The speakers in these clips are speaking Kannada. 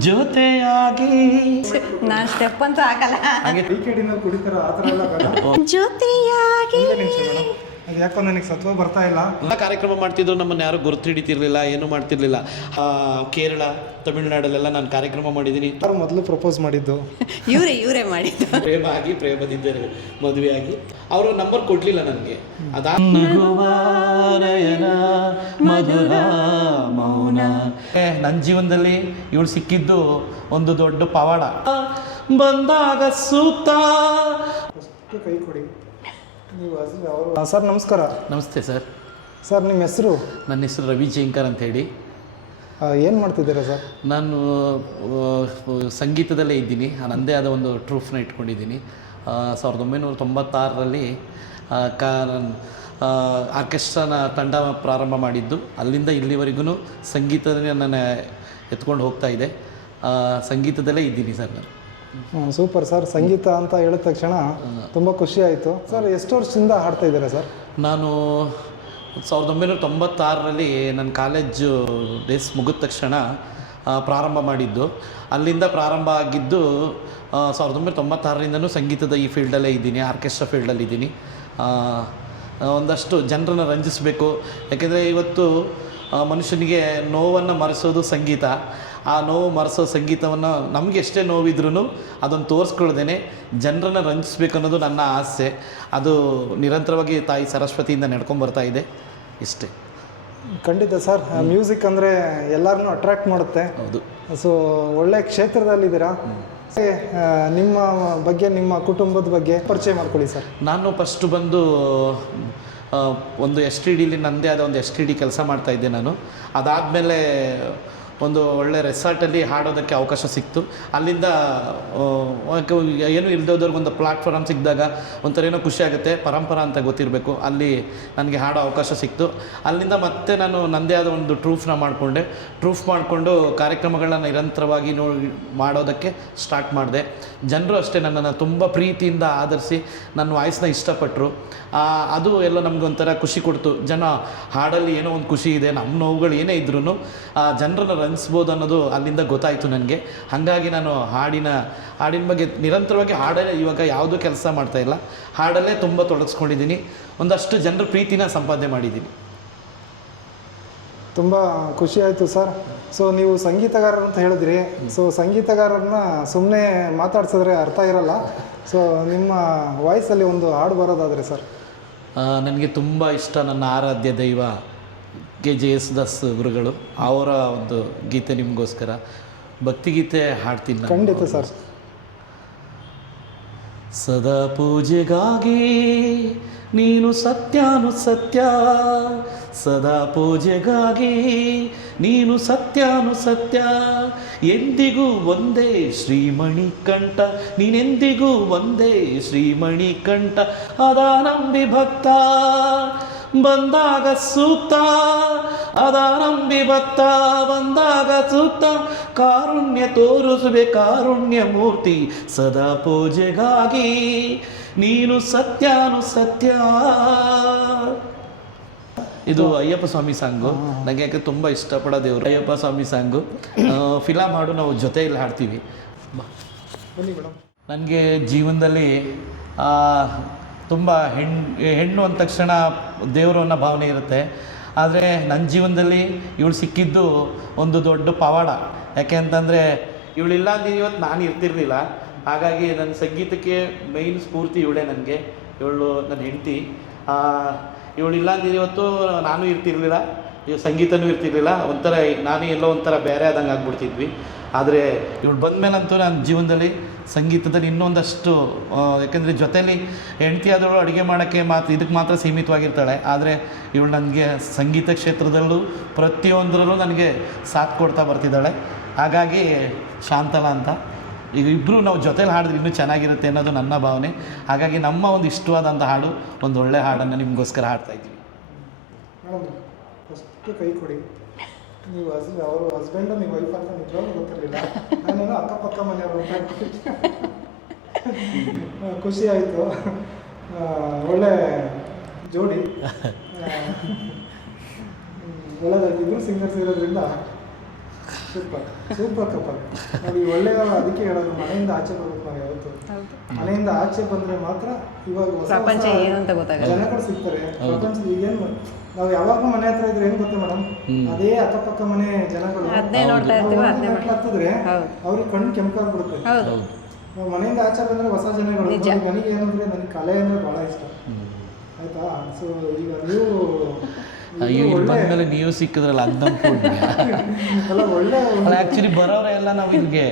ಜೊತೆಯಾಗಿ. ನಾನು ಸ್ಟೆಪ್ ಅಂತೂ ಹಾಕಲ್ಲ ಜೊತೆಯಾಗಿ. ಅದು ಯಾಕೋ ನನಗೆ ಸತ್ವ ಬರ್ತಾ ಇಲ್ಲ. ಎಲ್ಲ ಕಾರ್ಯಕ್ರಮ ಮಾಡ್ತಿದ್ರು ನಮ್ಮನ್ನು ಯಾರು ಗುರುತು ಹಿಡಿತಿರ್ಲಿಲ್ಲ ಏನು ಮಾಡ್ತಿರ್ಲಿಲ್ಲ. ಆ, ಕೇರಳ ತಮಿಳುನಾಡಲ್ಲೆಲ್ಲ ನಾನು ಕಾರ್ಯಕ್ರಮ ಮಾಡಿದ್ದೀನಿ. ಯಾರು ಮೊದಲು ಪ್ರಪೋಸ್ ಮಾಡಿದ್ದು. ಇವರೇ ಇವರೇ ಮಾಡಿದ್ದು. ಪ್ರೇಮ ಆಗಿ ಪ್ರೇಮದಿದ್ದರೆ ಮದುವೆ ಆಗಿ ಅವರು ನಂಬರ್ ಕೊಡ್ಲಿಲ್ಲ ನನಗೆ. ಅದಾ ಮಧುರ ಮೌನ. ನನ್ನ ಜೀವನದಲ್ಲಿ ಇವಳು ಸಿಕ್ಕಿದ್ದು ಒಂದು ದೊಡ್ಡ ಪವಾಡ. ಬಂದಾಗ ಸೂತ. ಕೈ ಕೊಡಿ. ಅವರು ಸರ್ ನಮಸ್ಕಾರ. ನಮಸ್ತೆ ಸರ್. ಸರ್ ನಿಮ್ಮ ಹೆಸರು? ನನ್ನ ಹೆಸರು ರವಿ ಜಯಂಕರ್ ಅಂತ ಹೇಳಿ. ಏನು ಮಾಡ್ತಿದ್ದೀರಾ ಸರ್? ನಾನು ಸಂಗೀತದಲ್ಲೇ ಇದ್ದೀನಿ. ನನ್ನದೇ ಆದ ಒಂದು ಟ್ರೂಫ್ನ ಇಟ್ಕೊಂಡಿದ್ದೀನಿ. ಸಾವಿರದ ಒಂಬೈನೂರ ತೊಂಬತ್ತಾರರಲ್ಲಿ ಆ, ಕಾ ಆರ್ಕೆಸ್ಟ್ರಾನ ತಂಡ ಪ್ರಾರಂಭ ಮಾಡಿದ್ದು. ಅಲ್ಲಿಂದ ಇಲ್ಲಿವರೆಗೂ ಸಂಗೀತದಲ್ಲಿ ನನ್ನ ಎತ್ಕೊಂಡು ಹೋಗ್ತಾ ಇದೆ. ಸಂಗೀತದಲ್ಲೇ ಇದ್ದೀನಿ ಸರ್ ನಾನು. Super sir. ಸಂಗೀತ ಅಂತ ಹೇಳಿದ ತಕ್ಷಣ ತುಂಬ ಖುಷಿ ಆಯಿತು. ಸರ್ ಎಷ್ಟು ವರ್ಷದಿಂದ ಹಾಡ್ತಾ ಇದ್ದಾರೆ ಸರ್? ನಾನು ಸಾವಿರದ ಒಂಬೈನೂರ ತೊಂಬತ್ತಾರರಲ್ಲಿ ನನ್ನ ಕಾಲೇಜು ಡೇಸ್ ಮುಗಿದ ತಕ್ಷಣ ಪ್ರಾರಂಭ ಮಾಡಿದ್ದು. ಅಲ್ಲಿಂದ ಪ್ರಾರಂಭ ಆಗಿದ್ದು ಸಾವಿರದ ಒಂಬೈನೂರ ತೊಂಬತ್ತಾರರಿಂದನೂ ಸಂಗೀತದ ಈ ಫೀಲ್ಡಲ್ಲೇ ಇದ್ದೀನಿ ಆರ್ಕೆಸ್ಟ್ರಾ ಫೀಲ್ಡಲ್ಲಿ ಇದ್ದೀನಿ ಆ, ಒಂದಷ್ಟು ಜನರನ್ನು ರಂಜಿಸಬೇಕು. ಯಾಕೆಂದರೆ ಇವತ್ತು ಮನುಷ್ಯನಿಗೆ ನೋವನ್ನು ಮರೆಸೋದು ಸಂಗೀತ. ಆ ನೋವು ಮರೆಸೋ ಸಂಗೀತವನ್ನು ನಮಗೆ ಎಷ್ಟೇ ನೋವಿದ್ರೂ ಅದನ್ನು ತೋರಿಸ್ಕೊಳ್ದೇನೆ ಜನರನ್ನು ರಂಜಿಸ್ಬೇಕು ಅನ್ನೋದು ನನ್ನ ಆಸೆ. ಅದು ನಿರಂತರವಾಗಿ ತಾಯಿ ಸರಸ್ವತಿಯಿಂದ ನಡ್ಕೊಂಡು ಬರ್ತಾ ಇದೆ. ಇಷ್ಟೇ. ಖಂಡಿತ ಸರ್ ಮ್ಯೂಸಿಕ್ ಅಂದರೆ ಎಲ್ಲರನ್ನೂ ಅಟ್ರಾಕ್ಟ್ ಮಾಡುತ್ತೆ. ಹೌದು. ಸೊ ಒಳ್ಳೆ ಕ್ಷೇತ್ರದಲ್ಲಿದ್ದೀರಾ? ನಿಮ್ಮ ಬಗ್ಗೆ ನಿಮ್ಮ ಕುಟುಂಬದ ಬಗ್ಗೆ ಪರಿಚಯ ಮಾಡ್ಕೊಳ್ಳಿ ಸರ್. ನಾನು ಫಸ್ಟ್ ಬಂದು ಒಂದು ಎಸ್ ಟಿ ಡಿಲಿ ನನ್ನದೇ ಆದ ಒಂದು ಎಸ್ ಟಿ ಡಿ ಕೆಲಸ ಮಾಡ್ತಾಯಿದ್ದೆ ನಾನು. ಅದಾದಮೇಲೆ ಒಂದು ಒಳ್ಳೆ ರೆಸಾರ್ಟಲ್ಲಿ ಹಾಡೋದಕ್ಕೆ ಅವಕಾಶ ಸಿಕ್ತು. ಅಲ್ಲಿಂದ ಏನು ಇಲ್ದೋದವ್ರಿಗೆ ಒಂದು ಪ್ಲಾಟ್ಫಾರ್ಮ್ ಸಿಕ್ಕಿದಾಗ ಒಂಥರ ಏನೋ ಖುಷಿ ಆಗುತ್ತೆ. ಪರಂಪರ ಅಂತ ಗೊತ್ತಿರಬೇಕು. ಅಲ್ಲಿ ನನಗೆ ಹಾಡೋ ಅವಕಾಶ ಸಿಕ್ತು. ಅಲ್ಲಿಂದ ಮತ್ತೆ ನಾನು ನನ್ನದೇ ಆದ ಒಂದು ಟ್ರೂಫ್ನ ಮಾಡಿಕೊಂಡೆ. ಟ್ರೂಫ್ ಮಾಡಿಕೊಂಡು ಕಾರ್ಯಕ್ರಮಗಳನ್ನ ನಿರಂತರವಾಗಿ ನೋಡಿ ಮಾಡೋದಕ್ಕೆ ಸ್ಟಾರ್ಟ್ ಮಾಡಿದೆ. ಜನರು ಅಷ್ಟೇ ನನ್ನನ್ನು ತುಂಬ ಪ್ರೀತಿಯಿಂದ ಆಧರಿಸಿ ನನ್ನ ವಾಯ್ಸ್ನ ಇಷ್ಟಪಟ್ಟರು ಅದು ಎಲ್ಲ ನಮ್ಗೆ ಒಂಥರ ಖುಷಿ ಕೊಡ್ತು. ಜನ ಹಾಡಲ್ಲಿ ಏನೋ ಒಂದು ಖುಷಿ ಇದೆ. ನಮ್ಮ ನೋವುಗಳು ಏನೇ ಇದ್ರೂ ಜನರನ್ನು ರಂಜಿಸ್ಬೋದು ಅನ್ನೋದು ಅಲ್ಲಿಂದ ಗೊತ್ತಾಯಿತು ನನಗೆ. ಹಾಗಾಗಿ ನಾನು ಹಾಡಿನ ಹಾಡಿನ ಬಗ್ಗೆ ನಿರಂತರವಾಗಿ ಹಾಡಲ್ಲೇ ಇವಾಗ ಯಾವುದೂ ಕೆಲಸ ಮಾಡ್ತಾ ಇಲ್ಲ. ಹಾಡಲ್ಲೇ ತುಂಬ ತೊಡಗಿಸ್ಕೊಂಡಿದ್ದೀನಿ. ಒಂದಷ್ಟು ಜನರ ಪ್ರೀತಿನ ಸಂಪಾದನೆ ಮಾಡಿದ್ದೀನಿ. ತುಂಬ ಖುಷಿ ಆಯಿತು ಸರ್. ಸೊ ನೀವು ಸಂಗೀತಗಾರರು ಅಂತ ಹೇಳಿದ್ರಿ. ಸೊ ಸಂಗೀತಗಾರರನ್ನ ಸುಮ್ಮನೆ ಮಾತಾಡ್ಸಿದ್ರೆ ಅರ್ಥ ಇರಲ್ಲ. ಸೊ ನಿಮ್ಮ ವಾಯ್ಸಲ್ಲಿ ಒಂದು ಹಾಡು ಬರೋದಾದರೆ ಸರ್. ನನಗೆ ತುಂಬ ಇಷ್ಟ ನನ್ನ ಆರಾಧ್ಯ ದೈವ. ಕೆ ಜೆ ಎಸ್ ದಾಸ್ ಗುರುಗಳು ಅವರ ಒಂದು ಗೀತೆ ನಿಮಗೋಸ್ಕರ ಭಕ್ತಿಗೀತೆ ಹಾಡ್ತೀನಿ. ಖಂಡಿತ ಸರ್. ಸದಾ ಪೂಜೆಗಾಗಿ ನೀನು ಸತ್ಯಾನು ಸತ್ಯ ಸದಾ ಪೂಜೆಗಾಗಿ ನೀನು ಸತ್ಯಾನು ಸತ್ಯ ಎಂದಿಗೂ ಒಂದೇ ಶ್ರೀಮಣಿ ಕಂಠ ನೀನೆಂದಿಗೂ ಒಂದೇ ಶ್ರೀಮಣಿ ಕಂಠ ಅದ ನಂಬಿ ಭಕ್ತ. ಬಂದಾಗ ಸೂಕ್ತ ಅದ ನಂಬಿ ಭಕ್ತ ಬಂದಾಗ ಸೂಕ್ತ. ಕಾರುಣ್ಯ ತೋರಿಸುವೆ ಕಾರುಣ್ಯ ಮೂರ್ತಿ ಸದಾ ಪೂಜೆಗಾಗಿ. ನೀನು ಸತ್ಯಾನು ಸತ್ಯ. ಇದು ಅಯ್ಯಪ್ಪ ಸ್ವಾಮಿ ಸಾಂಗು. ನನಗೆ ಯಾಕೆ ತುಂಬ ಇಷ್ಟಪಡೋ ದೇವರು ಅಯ್ಯಪ್ಪ ಸ್ವಾಮಿ ಸಾಂಗು. ಫಿಲಮ್ ಮಾಡು ನಾವು ಜೊತೆಯಲ್ಲಿ ಹಾಡ್ತೀವಿ. ನನಗೆ ಜೀವನದಲ್ಲಿ ತುಂಬ ಹೆಣ್ಣು ಹೆಣ್ಣು ಅಂದ ತಕ್ಷಣ ದೇವರು ಅನ್ನೋ ಭಾವನೆ ಇರುತ್ತೆ. ಆದರೆ ನನ್ನ ಜೀವನದಲ್ಲಿ ಇವಳು ಸಿಕ್ಕಿದ್ದು ಒಂದು ದೊಡ್ಡ ಪವಾಡ. ಯಾಕೆ ಅಂತಂದರೆ ಇವಳಿಲ್ಲ ಅಂದ್ರೆ ಇವತ್ತು ನಾನು ಇರ್ತಿರ್ಲಿಲ್ಲ. ಹಾಗಾಗಿ ನನ್ನ ಸಂಗೀತಕ್ಕೆ ಮೈನ್ ಸ್ಫೂರ್ತಿ ಇವಳೇ ನನಗೆ. ಇವಳು ನನ್ನ ಹೆಂಡತಿ. ಇವಳಿಲ್ಲ ಅಂದ್ರೆ ಇವತ್ತು ನಾನು ಇರ್ತಿರ್ಲಿಲ್ಲ. ಇವ್ ಸಂಗೀತನೂ ಇರ್ತಿರ್ಲಿಲ್ಲ. ಒಂಥರ ನಾನು ಎಲ್ಲೋ ಒಂಥರ ಬೇರೆ ಆದಂಗೆ ಆಗ್ಬಿಡ್ತಿದ್ವಿ. ಆದರೆ ಇವಳು ಬಂದಮೇಲಂತೂ ನನ್ನ ಜೀವನದಲ್ಲಿ ಸಂಗೀತದಲ್ಲಿ ಇನ್ನೊಂದಷ್ಟು ಯಾಕೆಂದರೆ ಜೊತೆಯಲ್ಲಿ ಹೆಂಡತಿ ಆದವಳು ಅಡುಗೆ ಮಾಡೋಕ್ಕೆ ಮಾತ್ರ, ಇದಕ್ಕೆ ಮಾತ್ರ ಸೀಮಿತವಾಗಿರ್ತಾಳೆ. ಆದರೆ ಇವಳು ನನಗೆ ಸಂಗೀತ ಕ್ಷೇತ್ರದಲ್ಲೂ ಪ್ರತಿಯೊಂದರಲ್ಲೂ ನನಗೆ ಸಾಥ್ ಕೊಡ್ತಾ ಬರ್ತಿದ್ದಾಳೆ. ಹಾಗಾಗಿ ಶಾಂತಲ ಅಂತ. ಈಗ ಇಬ್ಬರು ನಾವು ಜೊತೇಲಿ ಹಾಡಿದ್ರೆ ಇನ್ನೂ ಚೆನ್ನಾಗಿರುತ್ತೆ ಅನ್ನೋದು ನನ್ನ ಭಾವನೆ. ಹಾಗಾಗಿ ನಮ್ಮ ಒಂದು ಇಷ್ಟವಾದಂಥ ಹಾಡು, ಒಂದು ಒಳ್ಳೆ ಹಾಡನ್ನು ನಿಮಗೋಸ್ಕರ ಹಾಡ್ತಾ ಇದ್ದೀವಿ. ಕೈ ಕೊಡಿ. ನೀವು ಹಸ್ ಅವರು ಹಸ್ಬೆಂಡ್ ನೀವು ವೈಫ್ ಅಂತ ನಿಜವಾಗ್ಲೂ ಗೊತ್ತಿರಲಿಲ್ಲ. ನಾನೇನೋ ಅಕ್ಕಪಕ್ಕ ಮನೆಯವರು ಅಂತ ಖುಷಿ ಆಯಿತು. ಒಳ್ಳೆ ಜೋಡಿ. ಒಳ್ಳೆದಾಗಿ ಇಬ್ಬರು ಸಿಂಗರ್ಸ್ ಇರೋದ್ರಿಂದ ಸೂಪರ್ ಸೂಪರ್ ಕಪಲ್ ನೋಡಿ ಒಳ್ಳೆಯ ಅದಕ್ಕೆ ಹೇಳೋದು ಮನೆಯಿಂದ ಆಚೆ ಬರ್ಬೇಕು ನಾವು ಯಾವತ್ತು. ಮನೆಯಿಂದ ಆಚೆ ಬಂದ್ರೆ ಮಾತ್ರ ಇವಾಗ ಹೊಸ ಪ್ರಪಂಚ ಅಂತ ಗೊತ್ತಾಗಲ್ಲ. ಜನಗಳು ಸಿಗ್ತಾರೆ. ಪ್ರಪಂಚ ಈಗೇನು ನಾವು ಯಾವಾಗ ಮನೆ ಹತ್ರ ಇದ್ರೆ ಏನ್ ಗೊತ್ತಾ. ಅದೇ ಅಕ್ಕಪಕ್ಕ ಮನೆ ಜನಗಳು ಅದನ್ನೇ ನೋಡ್ತಾ ಇರ್ತೀವಿ ಅದನ್ನೇ ಹತ್ತಿದ್ರೆ. ಅವ್ರಿಗೆ ಕಣ್ಣು ಕೆಂಪಾಗಿ ಬಿಡುತ್ತೆ ಹೌದು. ನಾವು ಮನೆಯಿಂದ ಆಚೆ ಬಂದ್ರೆ ಹೊಸ ಜನಗಳು ನನಗೆ ಏನಂದ್ರೆ ನನಗೆ ಕಲೆ ಅಂದ್ರೆ ಬಹಳ ಇಷ್ಟ. ಆಯ್ತಾ? ಸೊ ಈಗ ನೀವು ಅಯ್ಯೋ ನೀವು ಇಲ್ಲಿ ಒಳ್ಳೆ ಬಂದ್ಮೇಲೆ ನೀವು ಸಿಕ್ಕಿದ್ರಲ್ಲ ಅಲ್ಲ ಒಳ್ಳೆ ಆ್ಯಕ್ಚುಲಿ ಬರೋರೆ ಎಲ್ಲ ನಾವು ಇಲ್ಲಿಗೆ.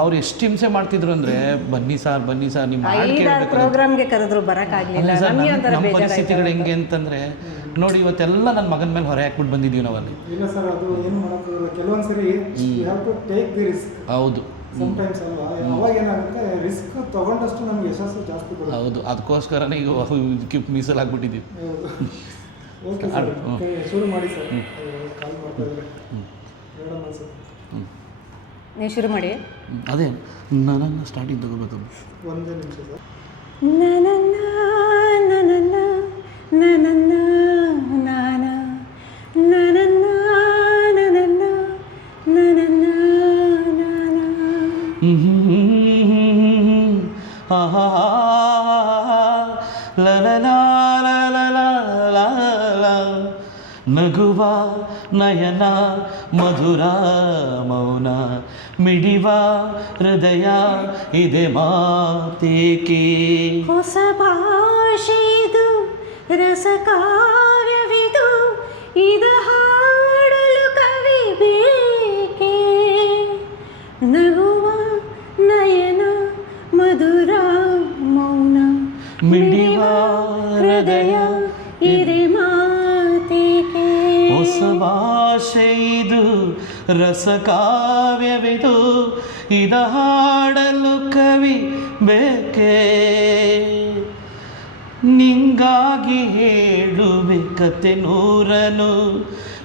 ಅವ್ರು ಎಷ್ಟು ಹಿಂಸೆ ಮಾಡ್ತಿದ್ರು ಅಂದ್ರೆ ಬನ್ನಿ ಸಾರ್ ಬನ್ನಿ ಸಾರ್ ನಿಮ್ಮ ಪ್ರೋಗ್ರಾಮ್ಗೆ ಕರೆದ್ರು ಬರಕ್ಕಾಗ್ಲಿಲ್ಲ. ನಮ್ಮ ಪರಿಸ್ಥಿತಿಗಳು ಹೆಂಗೆ ಅಂತಂದ್ರೆ ನೋಡಿ ಇವತ್ತೆಲ್ಲ ನನ್ನ ಮಗನ ಮೇಲೆ ಹೊರೆ ಹಾಕ್ಬಿಟ್ಟು ಬಂದಿದ್ದೀವಿ ನಾವಲ್ಲಿ. ಇಲ್ಲ ಸರ್ ಅದು ಏನು ಮಾಡೋಕ್ಕಾಗಲ್ಲ. ಕೆಲವೊಂದ್ಸರಿ you have to take the risk ಹೌದು. ಸಮಟೈಮ್ಸ್ ಅಲ್ವಾ? ಅವಾಗ ಏನಾಗುತ್ತೆ ರಿಸ್ಕ್ ತಗೊಂಡಷ್ಟು ನಮ್ಗೆ ಯಶಸ್ಸು ಜಾಸ್ತಿ ಬರುತ್ತೆ. ಹೌದು. ಅದಕ್ಕೋಸ್ಕರನೇ ಈಗ ಕಿಪ್ ಮೀಸಲಾಗ್ಬಿಟ್ಟಿದ್ದೀವಿ ಹಾಕ್ಬಿಟ್ಟಿದ್ದೀವಿ. Okay sir. ಶುರು ಮಾಡಿ ಸರ್. ಕಾಲ್ ಮಾಡ್ತಾ ಇದ್ರೆ ಮೇಡಮ್ ಅನ್ಸುತ್ತೆ. ನೀವು ಶುರು ಮಾಡಿ. ಅದೇ ನನ್ನ ಸ್ಟಾರ್ಟಿಂಗ್ ತಗೋಬೇಕು ಒಂದೇ ನಿಮಿಷ ಸರ್. ನನನ ನನನ ನನನ ನಾನ ನಗುವ ನಯನ ಮಧುರ ಮೌನ ಮಿಡಿವ ಹೃದಯ ಇದೆ ಮಾತೇಕೆ ಹೊಸ ಭಾಷೆದು ರಸಕಾವ್ಯವಿದು ಕತೆ ನೂರನು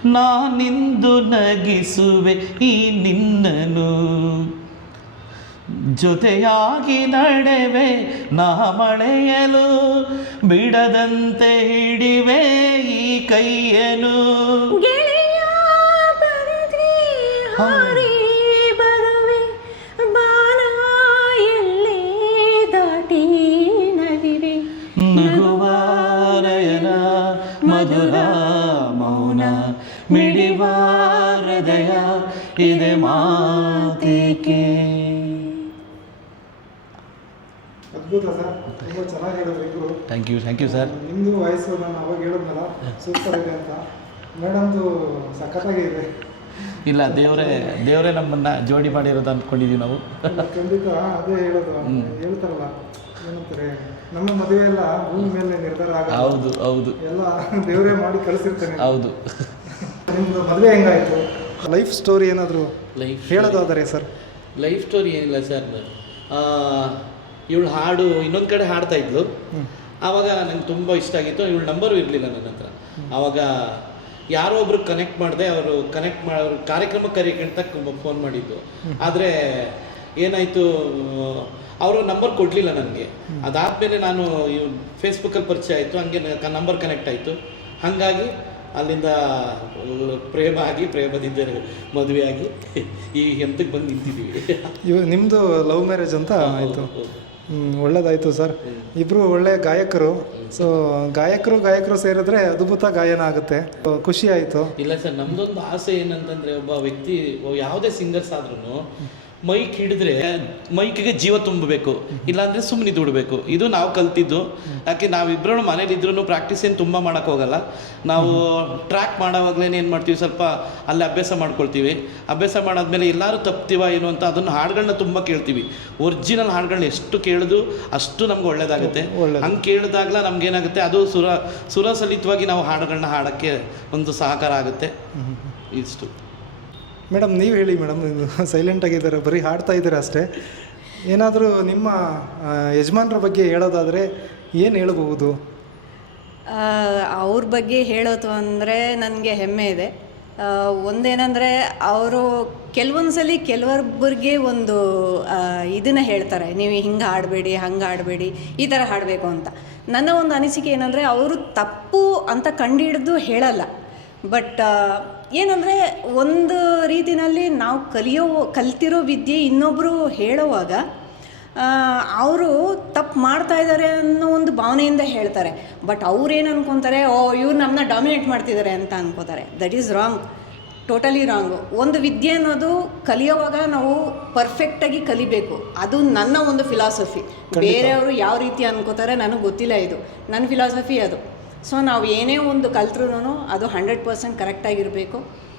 ನಾನಿಂದು ನಗಿಸುವೆ ಈ ನಿನ್ನನು. ಜೊತೆಯಾಗಿ ನಡೆವೆ ನಾ ಮಳೆಯಲು ಬಿಡದಂತೆ ಹಿಡಿವೆ ಈ ಕೈಯನು. ಹಾರಿ ಇದೆ ಮಾತೇಕೆ ಅದ್ಭುತ ಸರ್? ತುಂಬ ಚೆನ್ನಾಗಿ ಹೇಳಿದ್ರು thank you thank you sir ನಿಮ್ಮದು ವಾಯ್ಸು ನಾನು ಅವಾಗ ಹೇಳಿದ್ನಲ್ಲ ಸೂಪರ್ ಇದೆ ಅಂತ. ಮೇಡಮ್ದು ಸಖತ್ತಾಗಿ ಇದೆ. ಇಲ್ಲ ದೇವರೇ ದೇವರೇ ನಮ್ಮನ್ನ ಜೋಡಿ ಮಾಡಿರೋದು ಅಂದ್ಕೊಂಡಿದ್ದೀವಿ ನಾವು. ಖಂಡಿತ ಅದೇ ಹೇಳೋದು ಹೇಳ್ತಾರಲ್ಲ ಏನಂತಾರೆ ನಮ್ಮ ಮದುವೆ ಎಲ್ಲ ಭೂಮಿ ಮೇಲೆ ನಿರ್ಧಾರ ಆಗ ಹೌದು ಹೌದು. ಎಲ್ಲ ದೇವರೇ ಮಾಡಿ ಕಳಿಸಿರ್ತಾನೆ. ಹೌದು. ನಿಮ್ದು ಮದುವೆ ಹೆಂಗಾಯ್ತು? ಲೈಫ್ ಸ್ಟೋರಿ ಏನಾದರೂ ಲೈಫ್ ಹೇಳೋದಾದರೆ ಸರ್? ಲೈಫ್ ಸ್ಟೋರಿ ಏನಿಲ್ಲ ಸರ್. ಇವಳು ಹಾಡು ಇನ್ನೊಂದು ಕಡೆ ಹಾಡ್ತಾ ಇದ್ಲು. ಆವಾಗ ನಂಗೆ ತುಂಬ ಇಷ್ಟ ಆಗಿತ್ತು. ಇವಳ ನಂಬರು ಇರಲಿಲ್ಲ ನನ್ನ ಹತ್ರ. ಆವಾಗ ಯಾರೋ ಒಬ್ರು ಕನೆಕ್ಟ್ ಮಾಡಿದೆ ಅವರು ಕನೆಕ್ಟ್ ಮಾಡಿ ಅವ್ರ ಕಾರ್ಯಕ್ರಮ ಕರೆಯಕ್ಕಂತ ಫೋನ್ ಮಾಡಿದ್ದು. ಆದರೆ ಏನಾಯಿತು ಅವರು ನಂಬರ್ ಕೊಡಲಿಲ್ಲ ನನಗೆ. ಅದಾದಮೇಲೆ ನಾನು ಇವ್ ಫೇಸ್ಬುಕ್ಕಲ್ಲಿ ಪರಿಚಯ ಆಯಿತು. ಹಂಗೆ ನಂಬರ್ ಕನೆಕ್ಟ್ ಆಯಿತು. ಹಾಗಾಗಿ ಅಲ್ಲಿಂದ ಪ್ರೇಮ ಆಗಿ ಪ್ರೇಮದಿಂದ ಮದುವೆ ಆಗಿ ಈ ಹೆಂತಕ್ಕೆ ಬಂದು ನಿಂತಿದ್ದೀವಿ. ಇವಾಗ ನಿಮ್ಮದು ಲವ್ ಮ್ಯಾರೇಜ್ ಅಂತ ಆಯಿತು. ಒಳ್ಳೇದಾಯಿತು ಸರ್. ಇಬ್ಬರು ಒಳ್ಳೆ ಗಾಯಕರು. ಸೊ ಗಾಯಕರು ಗಾಯಕರು ಸೇರಿದ್ರೆ ಅದ್ಭುತ ಗಾಯನ ಆಗುತ್ತೆ. ಖುಷಿ ಆಯಿತು. ಇಲ್ಲ ಸರ್ ನಮ್ದೊಂದು ಆಸೆ ಏನಂತಂದ್ರೆ ಒಬ್ಬ ವ್ಯಕ್ತಿ ಯಾವುದೇ ಸಿಂಗರ್ಸ್ ಆದ್ರೂ ಮೈಕ್ ಹಿಡಿದ್ರೆ ಮೈಕಿಗೆ ಜೀವ ತುಂಬಬೇಕು ಇಲ್ಲಾಂದ್ರೆ ಸುಮ್ಮನೆ ದುಡಬೇಕು. ಇದು ನಾವು ಕಲ್ತಿದ್ದು. ಯಾಕೆ ನಾವಿಬ್ಬರೂ ಮನೇಲಿ ಇದ್ರೂ ಪ್ರಾಕ್ಟೀಸ್ ಏನು ತುಂಬ ಮಾಡೋಕೆ ಹೋಗಲ್ಲ. ನಾವು ಟ್ರ್ಯಾಕ್ ಮಾಡೋವಾಗಲೇ ಏನು ಮಾಡ್ತೀವಿ ಸ್ವಲ್ಪ ಅಲ್ಲಿ ಅಭ್ಯಾಸ ಮಾಡ್ಕೊಳ್ತೀವಿ. ಅಭ್ಯಾಸ ಮಾಡಾದ್ಮೇಲೆ ಎಲ್ಲರೂ ತಪ್ತೀವ ಏನು ಅಂತ ಅದನ್ನು ಹಾಡುಗಳನ್ನ ತುಂಬ ಕೇಳ್ತೀವಿ. ಒರಿಜಿನಲ್ ಹಾಡುಗಳನ್ನ ಎಷ್ಟು ಕೇಳಿದ್ರು ಅಷ್ಟು ನಮ್ಗೆ ಒಳ್ಳೇದಾಗುತ್ತೆ. ಒಳ್ಳೇದು. ಹಂಗೆ ಕೇಳಿದಾಗ್ಲ ನಮ್ಗೆ ಏನಾಗುತ್ತೆ ಅದು ಸುರ ಸುರಸಲಿತವಾಗಿ ನಾವು ಹಾಡುಗಳನ್ನ ಹಾಡೋಕ್ಕೆ ಒಂದು ಸಹಕಾರ ಆಗುತ್ತೆ. ಇಷ್ಟು. ಮೇಡಮ್, ನೀವು ಹೇಳಿ ಮೇಡಮ್ ಸೈಲೆಂಟ್ ಆಗಿದ್ದಾರೆ, ಬರೀ ಹಾಡ್ತಾ ಇದ್ದಾರೆ ಅಷ್ಟೇ. ಏನಾದರೂ ನಿಮ್ಮ ಯಜಮಾನ್ರ ಬಗ್ಗೆ ಹೇಳೋದಾದರೆ ಏನು ಹೇಳಬಹುದು? ಅವ್ರ ಬಗ್ಗೆ ಹೇಳೋದು ಅಂದರೆ ನನಗೆ ಹೆಮ್ಮೆ ಇದೆ. ಒಂದೇನೆಂದರೆ ಒಂದೇನಂದರೆ ಅವರು ಕೆಲವೊಂದು ಸಲ ಕೆಲವೊಬ್ಬರಿಗೆ ಒಂದು ಇದನ್ನು ಹೇಳ್ತಾರೆ. ನೀವು ಹಿಂಗೆ ಹಾಡಬೇಡಿ, ಹಂಗೆ ಹಾಡಬೇಡಿ, ಈ ಥರ ಹಾಡಬೇಕು ಅಂತ. ನನ್ನ ಒಂದು ಅನಿಸಿಕೆ ಏನಂದರೆ, ಅವರು ತಪ್ಪು ಅಂತ ಕಂಡುಹಿಡಿದು ಹೇಳಲ್ಲ. ಬಟ್ ಏನಂದರೆ ಒಂದು ರೀತಿಯಲ್ಲಿ ನಾವು ಕಲಿಯೋ ಕಲ್ತಿರೋ ವಿದ್ಯೆ ಇನ್ನೊಬ್ಬರು ಹೇಳುವಾಗ ಅವರು ತಪ್ಪು ಮಾಡ್ತಾ ಇದ್ದಾರೆ ಅನ್ನೋ ಒಂದು ಭಾವನೆಯಿಂದ ಹೇಳ್ತಾರೆ. ಬಟ್ ಅವ್ರೇನು ಅನ್ಕೊತಾರೆ ಓ ಇವ್ರು ನಮ್ಮನ್ನ ಡಾಮಿನೇಟ್ ಮಾಡ್ತಿದ್ದಾರೆ ಅಂತ ಅನ್ಕೋತಾರೆ. That is wrong totally wrong ಒಂದು ವಿದ್ಯೆ ಅನ್ನೋದು ಕಲಿಯೋವಾಗ ನಾವು ಪರ್ಫೆಕ್ಟಾಗಿ ಕಲಿಬೇಕು. ಅದು ನನ್ನ ಒಂದು ಫಿಲಾಸಫಿ ಬೇರೆಯವರು ಯಾವ ರೀತಿ ಅನ್ಕೋತಾರೆ ನನಗೆ ಗೊತ್ತಿಲ್ಲ ಇದು. ನನ್ನ ಫಿಲಾಸಫಿ ಅದು. ಸೊ ನಾವು ಏನೇ ಒಂದು ಕಲ್ತ್ರೂ ಅದು ಹಂಡ್ರೆಡ್ ಪರ್ಸೆಂಟ್ ಕರೆಕ್ಟಾಗಿರಬೇಕು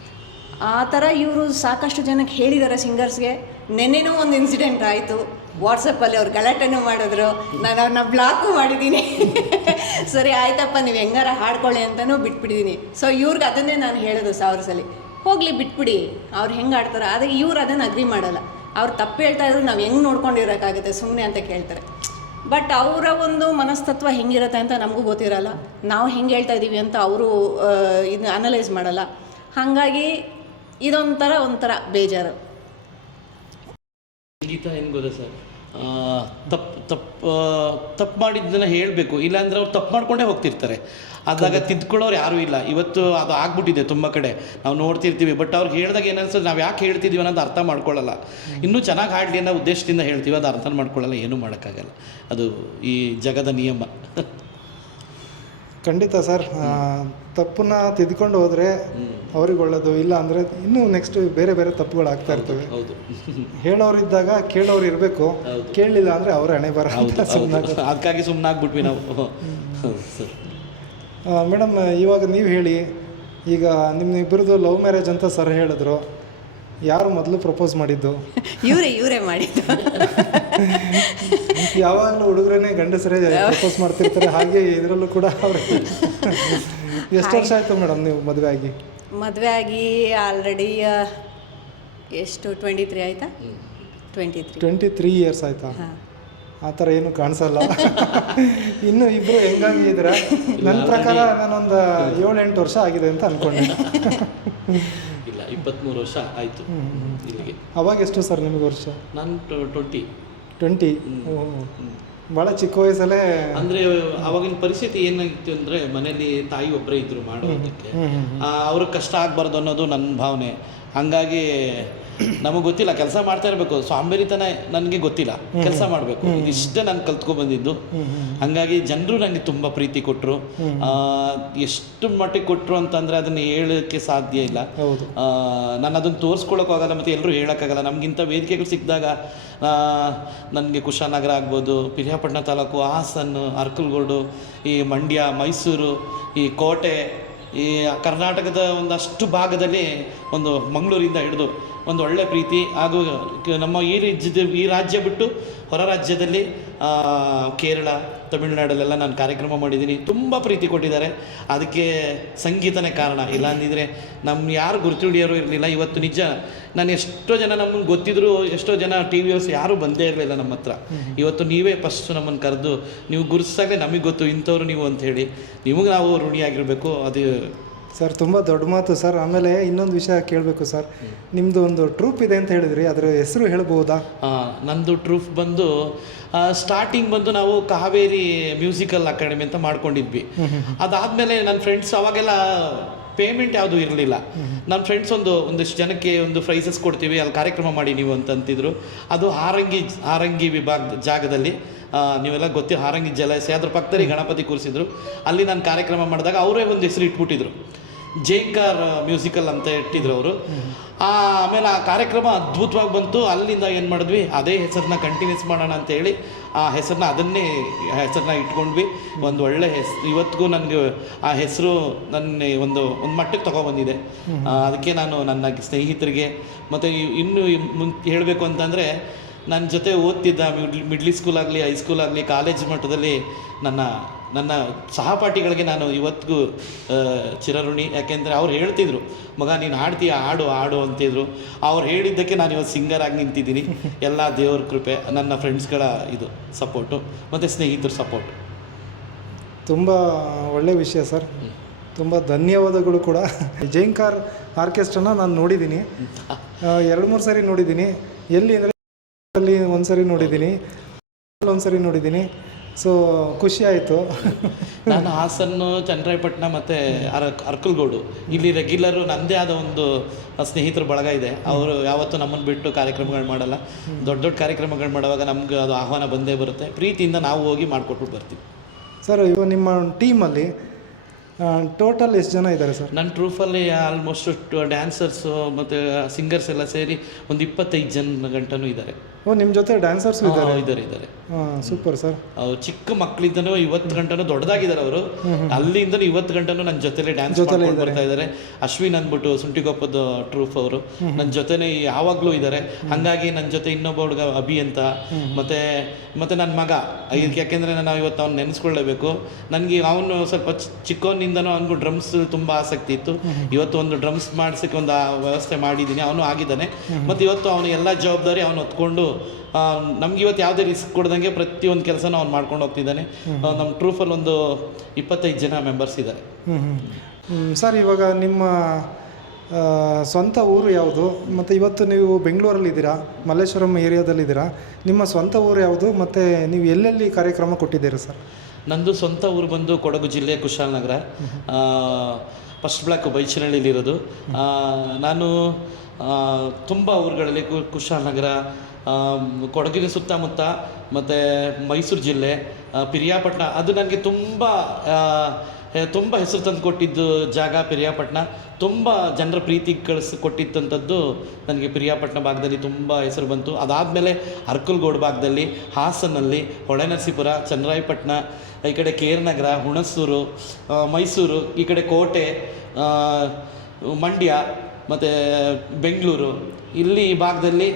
ಆ ಥರ ಇವರು ಸಾಕಷ್ಟು ಜನಕ್ಕೆ ಹೇಳಿದ್ದಾರೆ ಸಿಂಗರ್ಸ್ಗೆ, ನೆನ್ನೆನೂ ಒಂದು ಇನ್ಸಿಡೆಂಟ್ ಆಯಿತು. ವಾಟ್ಸಪ್ಪಲ್ಲಿ ಅವ್ರು ಗಲಾಟೆನೂ ಮಾಡಿದ್ರು. ನಾನು ಅವ್ರನ್ನ ಬ್ಲಾಕು ಮಾಡಿದ್ದೀನಿ. ಸರಿ, ಆಯ್ತಪ್ಪ, ನೀವು ಹೆಂಗಾರ ಹಾಡ್ಕೊಳ್ಳಿ ಅಂತಲೂ ಬಿಟ್ಬಿಟ್ಟಿದ್ದೀನಿ ಸೊ ಇವ್ರಿಗೆ ಅದನ್ನೇ ನಾನು ಹೇಳೋದು ಸಾವಿರ ಸಲ. ಹೋಗಲಿ, ಬಿಟ್ಬಿಡಿ. ಅವ್ರು ಹೆಂಗೆ ಆಡ್ತಾರೆ, ಆದರೆ ಇವ್ರು ಅದನ್ನು ಅಗ್ರಿ ಮಾಡಲ್ಲ. ಅವ್ರು ತಪ್ಪು ಹೇಳ್ತಾ ಇದ್ರು, ನಾವು ಹೆಂಗೆ ನೋಡ್ಕೊಂಡಿರೋಕ್ಕಾಗುತ್ತೆ ಸುಮ್ಮನೆ ಅಂತ ಕೇಳ್ತಾರೆ. ಬಟ್ ಅವರ ಒಂದು ಮನಸ್ತತ್ವ ಹೆಂಗಿರುತ್ತೆ ಅಂತ ನಮಗೂ ಗೊತ್ತಿರಲ್ಲ. ನಾವು ಹೆಂಗೆ ಹೇಳ್ತಾ ಇದ್ದೀವಿ ಅಂತ ಅವರು ಇದು ಅನಲೈಸ್ ಮಾಡಲ್ಲ. ಹಾಗಾಗಿ ಇದೊಂಥರ ಒಂಥರ ಬೇಜಾರು. ಗೀತಾ ಏನು ಸರ್? ತಪ್ಪು ತಪ್ಪು ತಪ್ಪು ಮಾಡಿದ್ದನ್ನು ಹೇಳಬೇಕು. ಇಲ್ಲಾಂದ್ರೆ ಅವ್ರು ತಪ್ಪು ಮಾಡಿಕೊಂಡೇ ಹೋಗ್ತಿರ್ತಾರೆ. ಆದಾಗ ತಿದ್ಕೊಳ್ಳೋರು ಯಾರೂ ಇಲ್ಲ. ಇವತ್ತು ಅದು ಆಗ್ಬಿಟ್ಟಿದೆ ತುಂಬ ಕಡೆ. ನಾವು ನೋಡ್ತಿರ್ತೀವಿ. ಬಟ್ ಅವ್ರಿಗೆ ಹೇಳಿದಾಗ ಏನನ್ಸುತ್ತೆ? ನಾವು ಯಾಕೆ ಹೇಳ್ತಿದ್ದೀವಿ ಅನ್ನೋದು ಅರ್ಥ ಮಾಡ್ಕೊಳ್ಳಲ್ಲ. ಇನ್ನೂ ಚೆನ್ನಾಗಿ ಹಾಡಲಿ ಅನ್ನೋ ಉದ್ದೇಶದಿಂದ ಹೇಳ್ತೀವಿ. ಅದು ಅರ್ಥ ಮಾಡ್ಕೊಳ್ಳಲ್ಲ. ಏನೂ ಮಾಡೋಕ್ಕಾಗಲ್ಲ. ಅದು ಈ ಜಗದ ನಿಯಮ. ಖಂಡಿತ ಸರ್. ತಪ್ಪನ್ನ ತಿದ್ಕೊಂಡು ಹೋದರೆ ಅವ್ರಿಗೆ ಒಳ್ಳೇದು. ಇಲ್ಲ ಅಂದರೆ ಇನ್ನೂ ನೆಕ್ಸ್ಟ್ ಬೇರೆ ಬೇರೆ ತಪ್ಪುಗಳು ಆಗ್ತಾ ಇರ್ತವೆ. ಹೇಳೋರಿದ್ದಾಗ ಕೇಳೋರು ಇರಬೇಕು. ಕೇಳಲಿಲ್ಲ ಅಂದರೆ ಅವ್ರ ಹಣೆ ಬರ ಅದಕ್ಕಾಗಿ ಸುಮ್ಮನೆ ಸುಮ್ಮನಾಗ್ಬಿಟ್ವಿ ನಾವು ಮೇಡಮ್ ಇವಾಗ ನೀವು ಹೇಳಿ ಈಗ ನಿಮ್ಮ ಇಬ್ಬರದು ಲವ್ ಮ್ಯಾರೇಜ್ ಅಂತ ಸರ್ ಹೇಳಿದ್ರು. ಯಾರು ಮೊದಲು ಪ್ರಪೋಸ್ ಮಾಡಿದ್ದು? ಇವರೇ ಇವರೇ ಮಾಡಿದ್ದು. ಯಾವಾಗಲೂ ಹುಡುಗರನ್ನೇ ಗಂಡಸರೇ ಪ್ರಪೋಸ್ ಮಾಡ್ತಿರ್ತಾರೆ ಹಾಗೆ ಇದರಲ್ಲೂ ಕೂಡ ಎಷ್ಟು ವರ್ಷ ಆಯಿತು ಮೇಡಮ್ ನೀವು ಮದುವೆ ಆಗಿ? ಮದುವೆ ಆಗಿ ಆಲ್ರೆಡಿ ಎಷ್ಟು ಟ್ವೆಂಟಿ ತ್ರೀ ಆಯಿತಾ? Twenty three twenty three years ಆಯಿತಾ ಆ ಥರ ಏನು ಕಾಣಿಸಲ್ಲ. ಇನ್ನು ಇಬ್ಬರು ಹೆಂಗಾಗಿ ಇದ್ರೆ ನನ್ನ ಪ್ರಕಾರ ನಾನೊಂದು ಏಳು ಎಂಟು ವರ್ಷ ಆಗಿದೆ ಅಂತ ಅಂದ್ಕೊಂಡೆ ಇಲ್ಲ ಇಪ್ಪತ್ತ್ಮೂರು ವರ್ಷ ಆಯಿತು ಇಲ್ಲಿಗೆ. ಅವಾಗ ಎಷ್ಟು ಸರ್ ನಿಮಗೆ ವರ್ಷ? ನಾನು ಟ್ವೆಂಟಿ. ಟ್ವೆಂಟಿ? ಭಾಳ ಚಿಕ್ಕ ವಯಸ್ಸಲ್ಲೇ ಅಂದರೆ ಅವಾಗಿನ ಪರಿಸ್ಥಿತಿ ಏನಾಗಿತ್ತು ಅಂದರೆ ಮನೆಯಲ್ಲಿ ತಾಯಿ ಒಬ್ಬರೇ ಇದ್ದರು ಮಾಡೋದಕ್ಕೆ ಅವ್ರಿಗೆ ಕಷ್ಟ ಆಗಬಾರ್ದು ಅನ್ನೋದು ನನ್ನ ಭಾವನೆ. ಹಂಗಾಗಿ ನಮಗೆ ಗೊತ್ತಿಲ್ಲ ಕೆಲಸ ಮಾಡ್ತಾ ಇರಬೇಕು. ಸ್ವಾಂಬೇರಿತನ ನನಗೆ ಗೊತ್ತಿಲ್ಲ. ಕೆಲಸ ಮಾಡಬೇಕು. ಇದಿಷ್ಟೇ ನಾನು ಕಲ್ತ್ಕೊ ಬಂದಿದ್ದು. ಹಂಗಾಗಿ ಜನರು ನನಗೆ ತುಂಬ ಪ್ರೀತಿ ಕೊಟ್ಟರು ಎಷ್ಟು ಮಟ್ಟಿಗೆ ಕೊಟ್ಟರು ಅಂತಂದರೆ ಅದನ್ನು ಹೇಳೋಕ್ಕೆ ಸಾಧ್ಯ ಇಲ್ಲ. ನಾನು ಅದನ್ನು ತೋರಿಸ್ಕೊಳ್ಳೋಕ್ಕಾಗಲ್ಲ ಆಗಲ್ಲ ಮತ್ತು ಎಲ್ಲರೂ ಹೇಳೋಕ್ಕಾಗಲ್ಲ ನಮಗಿಂತ ವೇದಿಕೆಗಳು ಸಿಕ್ಕಿದಾಗ ನನಗೆ ಕುಶಾನಗರ ಆಗ್ಬೋದು ಪಿರಿಯಾಪಟ್ಟಣ ತಾಲೂಕು ಹಾಸನ್ ಅರ್ಕಲ್ಗೋಡು ಈ ಮಂಡ್ಯ ಮೈಸೂರು ಈ ಕೋಟೆ ಈ ಕರ್ನಾಟಕದ ಒಂದಷ್ಟು ಭಾಗದಲ್ಲಿ ಒಂದು ಮಂಗಳೂರಿಂದ ಹಿಡಿದು ಒಂದು ಒಳ್ಳೆ ಪ್ರೀತಿ ಹಾಗೂ ನಮ್ಮ ಈ ರಾಜ್ಯದ ಈ ರಾಜ್ಯ ಬಿಟ್ಟು ಹೊರ ರಾಜ್ಯದಲ್ಲಿ ಕೇರಳ ತಮಿಳುನಾಡಲ್ಲೆಲ್ಲ ನಾನು ಕಾರ್ಯಕ್ರಮ ಮಾಡಿದ್ದೀನಿ. ತುಂಬ ಪ್ರೀತಿ ಕೊಟ್ಟಿದ್ದಾರೆ. ಅದಕ್ಕೆ ಸಂಗೀತನೇ ಕಾರಣ. ಇಲ್ಲ ಅಂದಿದ್ರೆ ನಮ್ಮ ಯಾರು ಗುರುತಿಡಿಯೋರು ಇರಲಿಲ್ಲ. ಇವತ್ತು ನಿಜ ನಾನು ಎಷ್ಟೋ ಜನ ನಮ್ಮನ್ನು ಗೊತ್ತಿದ್ರು ಎಷ್ಟೋ ಜನ ಟಿ ವಿಯರ್ಸ್ ಯಾರೂ ಬಂದೇ ಇರಲಿಲ್ಲ ನಮ್ಮ ಹತ್ರ. ಇವತ್ತು ನೀವೇ ಫಸ್ಟ್ ನಮ್ಮನ್ನು ಕರೆದು ನೀವು ಗುರುತಿಸಾಗಲೇ ನಮಗೆ ಗೊತ್ತು ಇಂಥವ್ರು ನೀವು ಅಂತ ಹೇಳಿ ನಿಮಗೆ ನಾವು ಋಣಿಯಾಗಿರಬೇಕು. ಅದು ಸರ್, ತುಂಬ ದೊಡ್ಡ ಮಾತು ಸರ್. ಆಮೇಲೆ ಇನ್ನೊಂದು ವಿಷಯ ಕೇಳಬೇಕು ಸರ್. ನಿಮ್ಮದು ಒಂದು ಟ್ರೂಪ್ ಇದೆ ಅಂತ ಹೇಳಿದ್ರಿ. ಅದರ ಹೆಸರು ಹೇಳ್ಬೋದಾ? ನಂದು ಟ್ರೂಫ್ ಬಂದು ಸ್ಟಾರ್ಟಿಂಗ್ ಬಂದು ನಾವು ಕಾವೇರಿ ಮ್ಯೂಸಿಕಲ್ ಅಕಾಡೆಮಿ ಅಂತ ಮಾಡ್ಕೊಂಡಿದ್ವಿ. ಅದಾದಮೇಲೆ ನನ್ನ ಫ್ರೆಂಡ್ಸ್ ಅವಾಗೆಲ್ಲ ಪೇಮೆಂಟ್ ಯಾವುದು ಇರಲಿಲ್ಲ. ನನ್ನ ಫ್ರೆಂಡ್ಸ್ ಒಂದು, ಒಂದಿಷ್ಟು ಜನಕ್ಕೆ ಒಂದು ಪ್ರೈಸಸ್ ಕೊಡ್ತೀವಿ. ಅಲ್ಲಿ ಕಾರ್ಯಕ್ರಮ ಮಾಡಿ ನೀವು ಅಂತಂತಿದ್ರು. ಅದು ಹಾರಂಗಿ ಹಾರಂಗಿ ವಿಭಾಗದ ಜಾಗದಲ್ಲಿ ನೀವೆಲ್ಲ ಗೊತ್ತಿ, ಹಾರಂಗಿ ಜಲಾಶಯ. ಅದ್ರ ಪಕ್ಕದಲ್ಲಿ ಗಣಪತಿ ಕೂರಿಸಿದ್ರು. ಅಲ್ಲಿ ನಾನು ಕಾರ್ಯಕ್ರಮ ಮಾಡಿದಾಗ ಅವರೇ ಒಂದು ಹೆಸರು ಇಟ್ಬಿಟ್ಟಿದ್ರು. ಜೈಕಾರ್ ಮ್ಯೂಸಿಕಲ್ ಅಂತ ಇಟ್ಟಿದ್ರು ಅವರು. ಆಮೇಲೆ ಆ ಕಾರ್ಯಕ್ರಮ ಅದ್ಭುತವಾಗಿ ಬಂತು. ಅಲ್ಲಿಂದ ಏನು ಮಾಡಿದ್ವಿ? ಅದೇ ಹೆಸರನ್ನ ಕಂಟಿನ್ಯೂಸ್ ಮಾಡೋಣ ಅಂತ ಹೇಳಿ ಆ ಹೆಸರನ್ನ ಅದನ್ನೇ ಹೆಸರನ್ನ ಇಟ್ಕೊಂಡ್ವಿ. ಒಂದು ಒಳ್ಳೆ ಹೆಸರು ಇವತ್ತಿಗೂ ನನಗೆ ಆ ಹೆಸರು ನನ್ನ ಒಂದು ಒಂದು ಮಟ್ಟಕ್ಕೆ ತೊಗೊಬಂದಿದೆ. ಅದಕ್ಕೆ ನಾನು ನನ್ನ ಸ್ನೇಹಿತರಿಗೆ ಮತ್ತು ಇನ್ನು ಮುನ್, ಹೇಳಬೇಕು ಅಂತಂದರೆ ನನ್ನ ಜೊತೆ ಓದ್ತಿದ್ದ ಮಿಡ್ಲ್, ಮಿಡ್ಲಿ ಸ್ಕೂಲ್ ಆಗಲಿ ಹೈಸ್ಕೂಲ್ ಆಗಲಿ, ಕಾಲೇಜ್ ಮಟ್ಟದಲ್ಲಿ ನನ್ನ ನನ್ನ ಸಹಪಾಠಿಗಳಿಗೆ ನಾನು ಇವತ್ತಿಗೂ ಚಿರಋಣಿ ಯಾಕೆಂದರೆ ಅವ್ರು ಹೇಳ್ತಿದ್ರು ಮಗ ನೀನು ಹಾಡ್ತೀಯ? ಹಾಡು ಹಾಡು ಅಂತಿದ್ರು. ಅವ್ರು ಹೇಳಿದ್ದಕ್ಕೆ ನಾನು ಇವತ್ತು ಸಿಂಗರಾಗಿ ಆಗಿ ನಿಂತಿದ್ದೀನಿ. ಎಲ್ಲ ದೇವ್ರ ಕೃಪೆ ನನ್ನ ಫ್ರೆಂಡ್ಸ್ಗಳ ಇದು ಸಪೋರ್ಟು ಮತ್ತು ಸ್ನೇಹಿತರ ಸಪೋರ್ಟ್ ತುಂಬ ಒಳ್ಳೆಯ ವಿಷಯ ಸರ್. ತುಂಬ ಧನ್ಯವಾದಗಳು ಕೂಡ. ಜೈಂಕಾರ್ ಆರ್ಕೆಸ್ಟ್ರನ ನಾನು ನೋಡಿದ್ದೀನಿ. ಎರಡು ಮೂರು ಸರಿ ನೋಡಿದ್ದೀನಿ. ಎಲ್ಲಿ ಅಂದರೆ ಅಲ್ಲಿ ಒಂದು ಸರಿ ನೋಡಿದ್ದೀನಿ. ಒಂದು ಸರಿ ನೋಡಿದ್ದೀನಿ. ಸೊ ಖುಷಿ ಆಯಿತು. ನಾನು ಹಾಸನ್ನು ಚನ್ನರಾಯಪಟ್ಟಣ ಮತ್ತು ಅರ ಅರ್ಕಲ್ಗೋಡು. ಇಲ್ಲಿ ರೆಗ್ಯುಲರು ನನ್ನದೇ ಆದ ಒಂದು ಸ್ನೇಹಿತರ ಬಳಗ ಇದೆ. ಅವರು ಯಾವತ್ತೂ ನಮ್ಮನ್ನು ಬಿಟ್ಟು ಕಾರ್ಯಕ್ರಮಗಳು ಮಾಡಲ್ಲ. ದೊಡ್ಡ ದೊಡ್ಡ ಕಾರ್ಯಕ್ರಮಗಳು ಮಾಡುವಾಗ ನಮ್ಗೆ ಅದು ಆಹ್ವಾನ ಬಂದೇ ಬರುತ್ತೆ. ಪ್ರೀತಿಯಿಂದ ನಾವು ಹೋಗಿ ಮಾಡಿಕೊಟ್ಬಿಟ್ಟು ಬರ್ತೀವಿ. ಸರ್ ಇವಾಗ ನಿಮ್ಮ ಟೀಮಲ್ಲಿ ಟೋಟಲ್ ಎಷ್ಟು ಜನ ಇದ್ದಾರೆ ಸರ್ ನನ್ನ ಟ್ರೂಫಲ್ಲಿ ಆಲ್ಮೋಸ್ಟ್ ಡ್ಯಾನ್ಸರ್ಸು ಮತ್ತು ಸಿಂಗರ್ಸ್ ಎಲ್ಲ ಸೇರಿ ಒಂದು ಇಪ್ಪತ್ತೈದು ಜನ ಗಂಟನೂ ಇದ್ದಾರೆ ಓ ನಿಮ್ಮ ಜೊತೆ ಡ್ಯಾನ್ಸರ್ಸ್ ಇದ್ದಾರೆ. ಇದ್ದಾರೆ ಇದ್ದಾರೆ. ಸೂಪರ್ ಸರ್ ಅವ್ರು ಚಿಕ್ಕ ಮಕ್ಕಳಿಂದನೂ ಇವತ್ತು ಗಂಟನೂ ದೊಡ್ಡದಾಗಿದ್ದಾರೆ ಅವರು. ಅಲ್ಲಿಂದ ಇವತ್ತು ಗಂಟನೂ ನನ್ನ ಜೊತೆಲೆ ಡ್ಯಾನ್ಸ್ ಮಾಡ್ಕೊಂಡು ಬರ್ತಾ ಇದ್ದಾರೆ. ಅಶ್ವಿನ್ ಅಂದ್ಬಿಟ್ಟು ಸುಂಟಿಗೊಪ್ಪದ ಟ್ರೂಫ್ ಅವರು. ನನ್ನ ಜೊತೆನೆ ಯಾವಾಗಲೂ ಇದ್ದಾರೆ. ಹಂಗಾಗಿ ನನ್ನ ಜೊತೆ ಇನ್ನೊಬ್ಬ ಹುಡುಗ ಅಭಿ ಅಂತ. ಮತ್ತೆ ಮತ್ತೆ ನನ್ನ ಮಗ. ಇದಕ್ಕೆ ಯಾಕೆಂದ್ರೆ ನಾವು ಇವತ್ತು ಅವ್ನು ನೆನೆಸ್ಕೊಳ್ಳೇಬೇಕು. ನನಗೆ ಅವನು ಸ್ವಲ್ಪ ಚಿಕ್ಕವನಿಂದನೂ ಅವನಿಗೂ ಡ್ರಮ್ಸ್ ತುಂಬ ಆಸಕ್ತಿ ಇತ್ತು. ಇವತ್ತು ಒಂದು ಡ್ರಮ್ಸ್ ಮಾಡಿಸಕ್ಕೆ ಒಂದು ವ್ಯವಸ್ಥೆ ಮಾಡಿದ್ದೀನಿ. ಅವನು ಆಗಿದ್ದಾನೆ. ಮತ್ತೆ ಇವತ್ತು ಅವನು ಎಲ್ಲ ಜವಾಬ್ದಾರಿ ಅವನು ಹೊತ್ಕೊಂಡು ನಮ್ಗೆ ಇವತ್ತು ಯಾವುದೇ ರಿಸ್ಕ್ ಕೊಡ್ದಂಗೆ ಪ್ರತಿಯೊಂದು ಕೆಲಸನ ಅವ್ನು ಮಾಡ್ಕೊಂಡು ಹೋಗ್ತಿದ್ದಾನೆ. ನಮ್ಮ ಟ್ರೂಫಲ್ಲಿ ಒಂದು ಇಪ್ಪತ್ತೈದು ಜನ ಮೆಂಬರ್ಸ್ ಇದ್ದಾರೆ ಸರ್ ಇವಾಗ ನಿಮ್ಮ ಸ್ವಂತ ಊರು ಯಾವುದು? ಮತ್ತು ಇವತ್ತು ನೀವು ಬೆಂಗಳೂರಲ್ಲಿದ್ದೀರಾ ಮಲ್ಲೇಶ್ವರಂ ಏರಿಯಾದಲ್ಲಿದ್ದೀರಾ ನಿಮ್ಮ ಸ್ವಂತ ಊರು ಯಾವುದು? ಮತ್ತು ನೀವು ಎಲ್ಲೆಲ್ಲಿ ಕಾರ್ಯಕ್ರಮ ಕೊಟ್ಟಿದ್ದೀರಾ ಸರ್? ನಂದು ಸ್ವಂತ ಊರು ಬಂದು ಕೊಡಗು ಜಿಲ್ಲೆ ಕುಶಾಲನಗರ ಫಸ್ಟ್ ಬ್ಲಾಕ್ ಬೈಚನಹಳ್ಳಿಲಿರೋದು. ನಾನು ತುಂಬ ಊರುಗಳಲ್ಲಿ ಕುಶಾಲನಗರ ಕೊಡಗಿನ ಸುತ್ತಮುತ್ತ, ಮತ್ತು ಮೈಸೂರು ಜಿಲ್ಲೆ ಪಿರಿಯಾಪಟ್ಟಣ ಅದು ನನಗೆ ತುಂಬ ತುಂಬ ಹೆಸರು ತಂದು ಕೊಟ್ಟಿದ್ದು ಜಾಗ ಪಿರಿಯಾಪಟ್ಟಣ ತುಂಬ ಜನರ ಪ್ರೀತಿ ಕಳಿಸಿ ಕೊಟ್ಟಿದ್ದಂಥದ್ದು ನನಗೆ ಪಿರಿಯಾಪಟ್ಟಣ ಭಾಗದಲ್ಲಿ ತುಂಬ ಹೆಸರು ಬಂತು. ಅದಾದಮೇಲೆ ಅರ್ಕಲ್ಗೋಡ್ ಭಾಗದಲ್ಲಿ, ಹಾಸನಲ್ಲಿ, ಹೊಳೆನರಸೀಪುರ ಚನ್ನರಾಯಪಟ್ಟಣ ಈ ಕಡೆ ಕೇರ್ನಗರ, ಹುಣಸೂರು ಮೈಸೂರು, ಈ ಕಡೆ ಕೋಟೆ ಮಂಡ್ಯ ಮತ್ತು ಬೆಂಗಳೂರು. ಇಲ್ಲಿ ಈ ಭಾಗದಲ್ಲಿ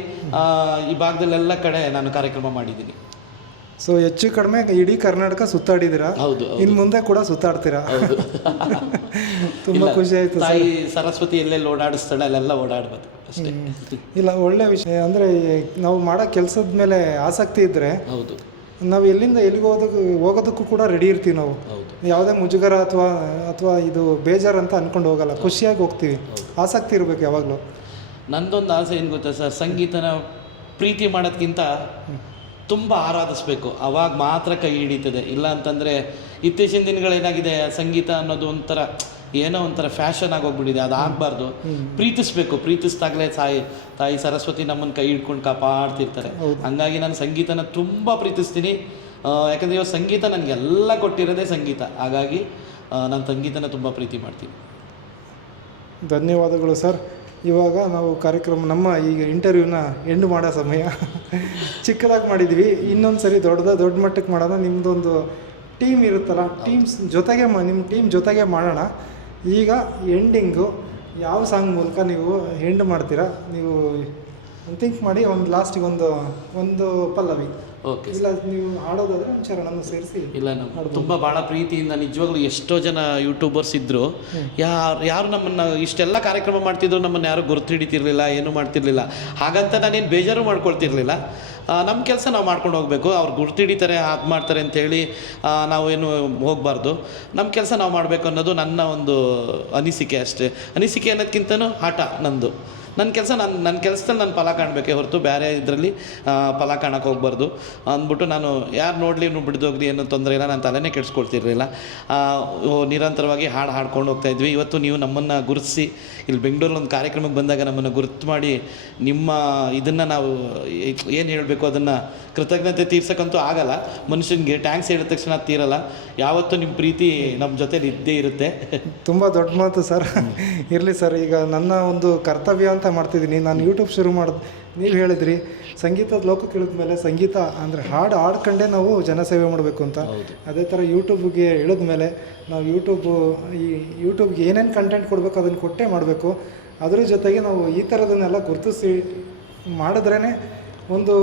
ಈ ಭಾಗದಲ್ಲೆಲ್ಲ ಕಡೆ ನಾನು ಕಾರ್ಯಕ್ರಮ ಮಾಡಿದ್ದೀನಿ. ಸೊ ಹೆಚ್ಚು ಕಡಿಮೆ ಇಡೀ ಕರ್ನಾಟಕ ಸುತ್ತಾಡಿದ್ದೀರಾ? ಹೌದು ಇನ್ನು ಮುಂದೆ ಕೂಡ ಸುತ್ತಾಡ್ತೀರಾ? ಹೌದು. ತುಂಬ ಖುಷಿ ಆಯ್ತು ತಾಯಿ ಸರಸ್ವತಿ ಎಲ್ಲೆಲ್ಲಿ ಓಡಾಡಿಸ್ತಾಳೆ ಅಲ್ಲೆಲ್ಲ ಓಡಾಡ್ಬೋದು ಅಷ್ಟೇ. ಇಲ್ಲ ಒಳ್ಳೆ ವಿಷಯ. ಅಂದ್ರೆ ನಾವು ಮಾಡೋ ಕೆಲಸದ ಮೇಲೆ ಆಸಕ್ತಿ ಇದ್ದರೆ ಹೌದು. ನಾವು ಎಲ್ಲಿಂದ ಎಲ್ಲಿಗೆ ಹೋದಕ್ಕೆ ಹೋಗೋದಕ್ಕೂ ಕೂಡ ರೆಡಿ ಇರ್ತೀವಿ ನಾವು. ಯಾವುದೇ ಮುಜುಗರ ಅಥವಾ ಅಥವಾ ಇದು ಬೇಜಾರು ಅಂತ ಅಂದ್ಕೊಂಡು ಹೋಗಲ್ಲ. ಖುಷಿಯಾಗಿ ಹೋಗ್ತೀವಿ. ಆಸಕ್ತಿ ಇರಬೇಕು ಯಾವಾಗಲೂ. ನಂದೊಂದು ಆಸೆ ಏನು ಗೊತ್ತಾ ಸರ್? ಸಂಗೀತನ ಪ್ರೀತಿ ಮಾಡೋದ್ಕಿಂತ ತುಂಬ ಆರಾಧಿಸ್ಬೇಕು. ಅವಾಗ ಮಾತ್ರ ಕೈ ಹಿಡಿತದೆ. ಇಲ್ಲ ಅಂತಂದರೆ ಇತ್ತೀಚಿನ ದಿನಗಳೇನಾಗಿದೆ ಸಂಗೀತ ಅನ್ನೋದು ಒಂಥರ ಏನೋ ಒಂಥರ ಫ್ಯಾಷನ್ ಆಗೋಗ್ಬಿಟ್ಟಿದೆ ಅದು ಆಗಬಾರ್ದು. ಪ್ರೀತಿಸ್ಬೇಕು ಪ್ರೀತಿಸ್ದಾಗಲೇ ತಾಯಿ ತಾಯಿ ಸರಸ್ವತಿ ನಮ್ಮನ್ನು ಕೈ ಹಿಡ್ಕೊಂಡು ಕಾಪಾಡ್ತಿರ್ತಾರೆ. ಹಂಗಾಗಿ ನಾನು ಸಂಗೀತನ ತುಂಬ ಪ್ರೀತಿಸ್ತೀನಿ. ಯಾಕಂದರೆ ಇವಾಗ ಸಂಗೀತ ನನಗೆಲ್ಲ ಕೊಟ್ಟಿರೋದೇ ಸಂಗೀತ. ಹಾಗಾಗಿ ನಾನು ಸಂಗೀತನ ತುಂಬ ಪ್ರೀತಿ ಮಾಡ್ತೀನಿ. ಧನ್ಯವಾದಗಳು ಸರ್. ಇವಾಗ ನಾವು ಕಾರ್ಯಕ್ರಮ ನಮ್ಮ ಈಗ ಇಂಟರ್ವ್ಯೂನ ಎಂಡ್ ಮಾಡೋ ಸಮಯ. ಚಿಕ್ಕದಾಗಿ ಮಾಡಿದ್ವಿ ಇನ್ನೊಂದು ಸರಿ ದೊಡ್ಡದ ದೊಡ್ಡ ಮಟ್ಟಕ್ಕೆ ಮಾಡೋಣ. ನಿಮ್ಮದೊಂದು ಟೀಮ್ ಇರುತ್ತಲ್ಲ ಟೀಮ್ಸ್ ಜೊತೆಗೆ ನಿಮ್ಮ ಟೀಮ್ ಜೊತೆಗೆ ಮಾಡೋಣ. ಈಗ ಎಂಡಿಂಗು ಯಾವ ಸಾಂಗ್ ಮೂಲಕ ನೀವು ಎಂಡ್ ಮಾಡ್ತೀರಾ? ನೀವು ಥಿಂಕ್ ಮಾಡಿ ಒಂದು ಲಾಸ್ಟಿಗೆ ಒಂದು ಒಂದು ಪಲ್ಲವಿ. ಓಕೆ ಇಲ್ಲ ನೀವು ಹಾಡೋದಾದ್ರೆ ಒಂದು ಚರಣವನ್ನು ಸೇರಿಸಿ ಇಲ್ಲ ನಮ್ಮ ತುಂಬ ಭಾಳ ಪ್ರೀತಿಯಿಂದ ನಿಜವಾಗ್ಲೂ ಎಷ್ಟೋ ಜನ ಯೂಟ್ಯೂಬರ್ಸ್ ಇದ್ದರು ಯಾರು ಯಾರು ನಮ್ಮನ್ನು ಇಷ್ಟೆಲ್ಲ ಕಾರ್ಯಕ್ರಮ ಮಾಡ್ತಿದ್ರು ನಮ್ಮನ್ನು ಯಾರು ಗುರುತು ಹಿಡಿತಿರ್ಲಿಲ್ಲ ಏನು ಮಾಡ್ತಿರ್ಲಿಲ್ಲ. ಹಾಗಂತ ನಾನೇನು ಬೇಜಾರು ಮಾಡ್ಕೊಳ್ತಿರ್ಲಿಲ್ಲ. ನಮ್ಮ ಕೆಲಸ ನಾವು ಮಾಡ್ಕೊಂಡು ಹೋಗಬೇಕು. ಅವ್ರು ಗುರ್ತಿಡಿತಾರೆ ಅದು ಮಾಡ್ತಾರೆ ಅಂಥೇಳಿ ನಾವೇನು ಹೋಗಬಾರ್ದು. ನಮ್ಮ ಕೆಲಸ ನಾವು ಮಾಡಬೇಕು ಅನ್ನೋದು ನನ್ನ ಒಂದು ಅನಿಸಿಕೆ ಅಷ್ಟೇ. ಅನಿಸಿಕೆ ಅನ್ನೋದಕ್ಕಿಂತನೂ ಹಠ ನಂದು. ನನ್ನ ಕೆಲಸ ನನ್ನ ನನ್ನ ಕೆಲಸದಲ್ಲಿ ನಾನು ಫಲ ಕಾಣಬೇಕೇ ಹೊರತು ಬೇರೆ ಇದರಲ್ಲಿ ಫಲ ಕಾಣಕ್ಕೆ ಹೋಗ್ಬಾರ್ದು. ಅಂದ್ಬಿಟ್ಟು ನಾನು ಯಾರು ನೋಡಲಿ ಬಿಡ್ದೋಗ್ಲಿ ಏನೂ ತೊಂದರೆ ಇಲ್ಲ ನಾನು ತಲೆನೇ ಕೆಡಿಸ್ಕೊಳ್ತಿರ್ಲಿಲ್ಲ. ನಿರಂತರವಾಗಿ ಹಾಡು ಹಾಡ್ಕೊಂಡು ಹೋಗ್ತಾ ಇದ್ವಿ. ಇವತ್ತು ನೀವು ನಮ್ಮನ್ನು ಗುರುತಿಸಿ ಇಲ್ಲಿ ಬೆಂಗಳೂರಲ್ಲಿ ಒಂದು ಕಾರ್ಯಕ್ರಮಕ್ಕೆ ಬಂದಾಗ ನಮ್ಮನ್ನು ಗುರುತು ಮಾಡಿ ನಿಮ್ಮ ಇದನ್ನು ನಾವು ಏನು ಹೇಳಬೇಕು ಅದನ್ನು ಕೃತಜ್ಞತೆ ತೀರ್ಸಕ್ಕಂತೂ ಆಗಲ್ಲ. ಮನುಷ್ಯನಿಗೆ ಟ್ಯಾಂಕ್ಸ್ ಹೇಳಿದ ತಕ್ಷಣ ತೀರಲ್ಲ. ಯಾವತ್ತೂ ನಿಮ್ಮ ಪ್ರೀತಿ ನಮ್ಮ ಜೊತೆಲಿ ಇದ್ದೇ ಇರುತ್ತೆ. ತುಂಬ ದೊಡ್ಡ ಮಾತು ಸರ್. ಇರಲಿ ಸರ್ ಈಗ ನನ್ನ ಒಂದು ಕರ್ತವ್ಯ ಅಂತ ಮಾಡ್ತಿದ್ದೀನಿ ನಾನು ಯೂಟ್ಯೂಬ್ ಶುರು ಮಾಡಿದ್ ನೀವು ಹೇಳಿದ್ರಿ ಸಂಗೀತದ ಲೋಕಕ್ಕೆ ಇಳಿದ ಮೇಲೆ ಸಂಗೀತ ಅಂದರೆ ಹಾಡು ಹಾಡ್ಕೊಂಡೇ ನಾವು ಜನಸೇವೆ ಮಾಡಬೇಕು ಅಂತ. ಅದೇ ಥರ ಯೂಟ್ಯೂಬ್ಗೆ ಇಳಿದ ಮೇಲೆ ನಾವು ಯೂಟ್ಯೂಬು ಈ ಯೂಟ್ಯೂಬ್ಗೆ ಏನೇನು ಕಂಟೆಂಟ್ ಕೊಡಬೇಕು ಅದನ್ನು ಕೊಟ್ಟೇ ಮಾಡಬೇಕು. ಅದ್ರ ಜೊತೆಗೆ ನಾವು ಈ ಥರದನ್ನೆಲ್ಲ ಗುರುತಿಸಿ ಮಾಡಿದ್ರೇ ಒಂದು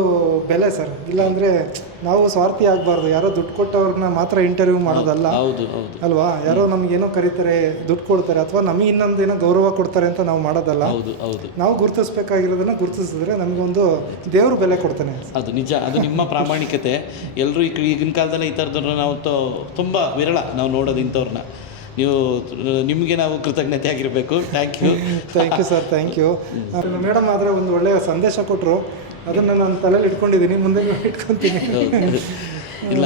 ಬೆಲೆ ಸರ್. ಇಲ್ಲಾಂದರೆ ನಾವು ಸ್ವಾರ್ಥಿ ಆಗಬಾರ್ದು. ಯಾರೋ ದುಡ್ಡು ಕೊಟ್ಟವ್ರನ್ನ ಮಾತ್ರ ಇಂಟರ್ವ್ಯೂ ಮಾಡೋದಲ್ಲ. ಹೌದು ಹೌದು. ಅಲ್ವಾ? ಯಾರೋ ನಮ್ಗೇನೋ ಕರೀತಾರೆ ದುಡ್ಡು ಕೊಡ್ತಾರೆ ಅಥವಾ ನಮಗೆ ಇನ್ನೊಂದೇನೋ ಗೌರವ ಕೊಡ್ತಾರೆ ಅಂತ ನಾವು ಮಾಡೋದಲ್ಲ. ಹೌದು ಹೌದು. ನಾವು ಗುರುತಿಸ್ಬೇಕಾಗಿರೋದನ್ನ ಗುರುತಿಸಿದ್ರೆ ನಮಗೊಂದು ದೇವ್ರ ಬೆಲೆ ಕೊಡ್ತಾನೆ. ಅದು ನಿಜ ಅದು ನಿಮ್ಮ ಪ್ರಾಮಾಣಿಕತೆ. ಎಲ್ಲರೂ ಈಗ ಈಗಿನ ಕಾಲದಲ್ಲಿ ಈ ಥರದವ್ರನ್ನ ನಾವು ತುಂಬ ವಿರಳ ನಾವು ನೋಡೋದು ಇಂಥವ್ರನ್ನ. ನೀವು ನಿಮಗೆ ನಾವು ಕೃತಜ್ಞತೆ ಆಗಿರಬೇಕು. Thank you thank you sir thank you madam ಆದರೆ ಒಂದು ಒಳ್ಳೆಯ ಸಂದೇಶ ಕೊಟ್ಟರು ಅದನ್ನು ನಾನು ತಲೆಯಲ್ಲಿ ಇಟ್ಕೊಂಡಿದ್ದೀನಿ ಮುಂದೆ ಇಟ್ಕೊತೀನಿ. ಇಲ್ಲ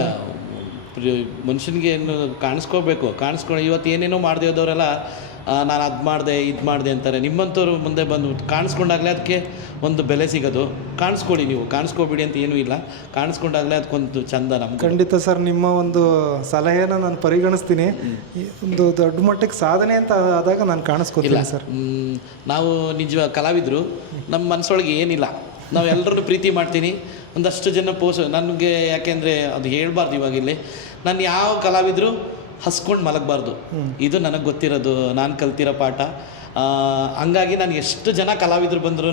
ಮನುಷ್ಯನಿಗೆ ಏನು ಕಾಣಿಸ್ಕೋಬೇಕು ಕಾಣಿಸ್ಕೊಂಡು ಇವತ್ತು ಏನೇನೋ ಮಾಡಿದೆ ಅದವರೆಲ್ಲ ನಾನು ಅದು ಮಾಡಿದೆ ಇದು ಮಾಡಿದೆ ಅಂತಾರೆ. ನಿಮ್ಮಂಥವ್ರು ಮುಂದೆ ಬಂದು ಕಾಣಿಸ್ಕೊಂಡಾಗಲೇ ಅದಕ್ಕೆ ಒಂದು ಬೆಲೆ ಸಿಗೋದು. ಕಾಣಿಸ್ಕೊಳ್ಳಿ ನೀವು ಕಾಣಿಸ್ಕೋಬೇಡಿ ಅಂತ ಏನೂ ಇಲ್ಲ. ಕಾಣಿಸ್ಕೊಂಡಾಗಲೇ ಅದಕ್ಕೊಂದು ಚಂದ ನಮ್ಮ ಖಂಡಿತ ಸರ್ ನಿಮ್ಮ ಒಂದು ಸಲಹೆನ ನಾನು ಪರಿಗಣಿಸ್ತೀನಿ. ಒಂದು ದೊಡ್ಡ ಮಟ್ಟಕ್ಕೆ ಸಾಧನೆ ಅಂತ ಆದಾಗ ನಾನು ಕಾಣಿಸ್ಕೊತೀನಿ ಸರ್. ನಾವು ನಿಜ ಕಲಾವಿದರು ನಮ್ಮ ಮನಸ್ಸೊಳಗೆ ಏನಿಲ್ಲ. ನಾವು ಎಲ್ಲರನ್ನು ಪ್ರೀತಿ ಮಾಡ್ತೀನಿ. ಒಂದಷ್ಟು ಜನ ಪೋಸ್ ನನಗೆ ಯಾಕೆಂದರೆ ಅದು ಹೇಳ್ಬಾರ್ದು ಇವಾಗಿಲ್ಲಿ ನಾನು ಯಾವ ಕಲಾವಿದರು ಹಸ್ಕೊಂಡು ಮಲಗಬಾರ್ದು. ಇದು ನನಗೆ ಗೊತ್ತಿರೋದು. ನಾನು ಕಲ್ತಿರೋ ಪಾಠ. ಹಂಗಾಗಿ ನಾನು ಎಷ್ಟು ಜನ ಕಲಾವಿದರು ಬಂದ್ರೂ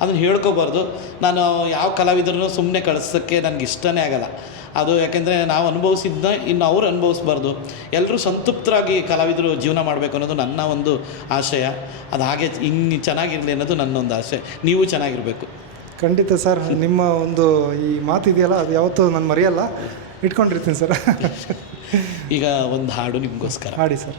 ಅದನ್ನು ಹೇಳ್ಕೋಬಾರ್ದು. ನಾನು ಯಾವ ಕಲಾವಿದ್ರೂ ಸುಮ್ಮನೆ ಕಳಿಸೋಕ್ಕೆ ನನಗೆ ಇಷ್ಟನೇ ಆಗಲ್ಲ. ಅದು ಯಾಕೆಂದರೆ ನಾವು ಅನುಭವಿಸಿದ್ದ ಇನ್ನು ಅವರು ಅನುಭವಿಸ್ಬಾರ್ದು. ಎಲ್ಲರೂ ಸಂತೃಪ್ತರಾಗಿ ಕಲಾವಿದರು ಜೀವನ ಮಾಡಬೇಕು ಅನ್ನೋದು ನನ್ನ ಒಂದು ಆಶಯ. ಅದು ಹಾಗೆ ಹಿಂಗೆ ಚೆನ್ನಾಗಿರಲಿ ಅನ್ನೋದು ನನ್ನೊಂದು ಆಶೆ. ನೀವು ಚೆನ್ನಾಗಿರಬೇಕು. ಖಂಡಿತ ಸರ್ ನಿಮ್ಮ ಒಂದು ಈ ಮಾತಿದೆಯಲ್ಲ ಅದು ಯಾವತ್ತೂ ನಾನು ಮರೆಯಲ್ಲ. ಇಟ್ಕೊಂಡಿರ್ತೀನಿ ಸರ್. ಈಗ ಒಂದು ಹಾಡು ನಿಮಗೋಸ್ಕರ. ಹಾಡಿ ಸರ್.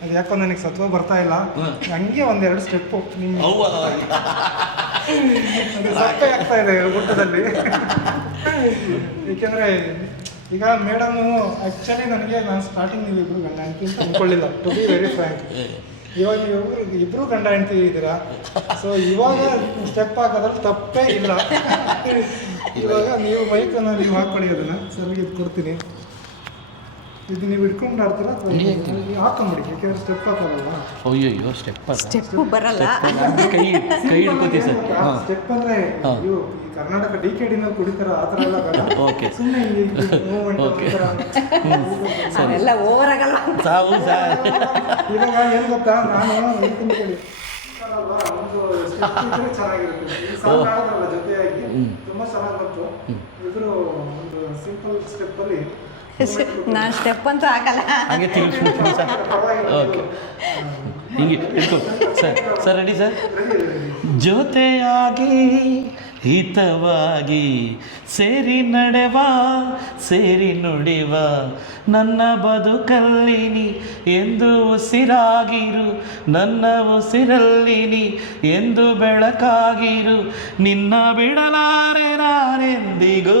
ಅದು ಯಾಕೋ ನನಗೆ ಸತ್ವ ಬರ್ತಾ ಇಲ್ಲ. ಹಂಗೆ ಒಂದೆರಡು ಸ್ಟೆಪ್ ಹೋಗ್ತೀನಿ ಅದು ಆಗ್ತಾ ಇದೆ ಊಟದಲ್ಲಿ ಏಕೆಂದರೆ ಈಗ ಮೇಡಮು ಆ್ಯಕ್ಚುಲಿ ನನಗೆ ನಾನು ಸ್ಟಾರ್ಟಿಂಗ್ ನೀವು ಇಬ್ಬರು ಗಂಡ ಹೆಂಡತಿ ಅಂತ ಅಂದ್ಕೊಳ್ಳಿಲ್ಲ ಟು ಬಿ ವೆರಿ ಫ್ರ್ಯಾಂಕ್ ಇವಾಗ ನೀವು ಇಬ್ಬರು ಗಂಡ ಹೆಂಡತಿ ಇದ್ದೀರಾ? ಸೊ ಇವಾಗ ಸ್ಟೆಪ್ ಹಾಕೋದ್ರಲ್ಲಿ ತಪ್ಪೇ ಇಲ್ಲ. ಇವಾಗ ನೀವು ಮೈಕನ್ನು ನೀವು ಹಾಕ್ಕೊಳ್ಳಿ ಅದನ್ನು. ಸರಿ ಇದು ಕೊಡ್ತೀನಿ ಇದು ನೀವು ಇಟ್ಕೊಂಡು ಆಡ್ತೀರಾ ಅಥವಾ ನೀವು ಹಾಕೊಂಬಿಡಿ ಯಾಕೆಂದ್ರೆ ಸ್ಟೆಪ್ ಹಾಕಲ್ಲ ಅಯ್ಯಯ್ಯೋ ಸ್ಟೆಪ್ ಸ್ಟೆಪ್ ಬರಲ್ಲ. ಕೈ ಕೈ ಹಿಡ್ಕೋತೀವಿ ಸರ್? ಸ್ಟೆಪ್ ಅಂದ್ರೆ ಅಯ್ಯೋ ಈ ಕರ್ನಾಟಕ ಡಿ ಕೆ ಡಿನಲ್ಲಿ ಕುಡಿತಾರ ಆ ಥರ ಎಲ್ಲ ಬೇಡ. ಓಕೆ. ಸುಮ್ಮನೆ ಮೂವ್ಮೆಂಟ್ Okay. ಅವೆಲ್ಲ ಓವರ್ ಆಗಲ್ಲ. ಸಾವು ಸರ್ ಇವಾಗ ಏನು ಗೊತ್ತಾ? ನಾನು ಹೇಳ್ತೀನಿ ಒಂದು ಸ್ಟೆಪ್ ಇದ್ರೆ ಚೆನ್ನಾಗಿರುತ್ತೆ. ಈ ಸಾಂಗ್ ಆಡೋದ್ರಲ್ಲ ಜೊತೆಯಾಗಿ ತುಂಬಾ ಚೆನ್ನಾಗಿ ಬಂತು. ಇದ್ರು ಒಂದು ಸಿಂಪಲ್ ಸ್ಟೆಪ್ ಅಲ್ಲಿ ನಾನು ಸ್ಟೆಪ್ ಅಂತೂ ಹಾಕಲ್ಲ ಹಂಗೆ ತಿಳಿಸ್ಬಿಡ್ತೀನಿ ಸರ್. ಓಕೆ. ಹಿಂಗೆ, ಇಟ್ಕೋ. Sir sir ready sir? ಜೊತೆಯಾಗಿ, ಹಿತವಾಗಿ ಸೇರಿ ನಡೆವ, ಸೇರಿ ನುಡಿವ, ನನ್ನ ಬದುಕಲ್ಲಿನಿ ಎಂದು ಉಸಿರಾಗಿರು, ನನ್ನ ಉಸಿರಲ್ಲಿನಿ ಎಂದು ಬೆಳಕಾಗಿರು, ನಿನ್ನ ಬಿಡಲಾರೆ ನಾನೆಂದಿಗೂ?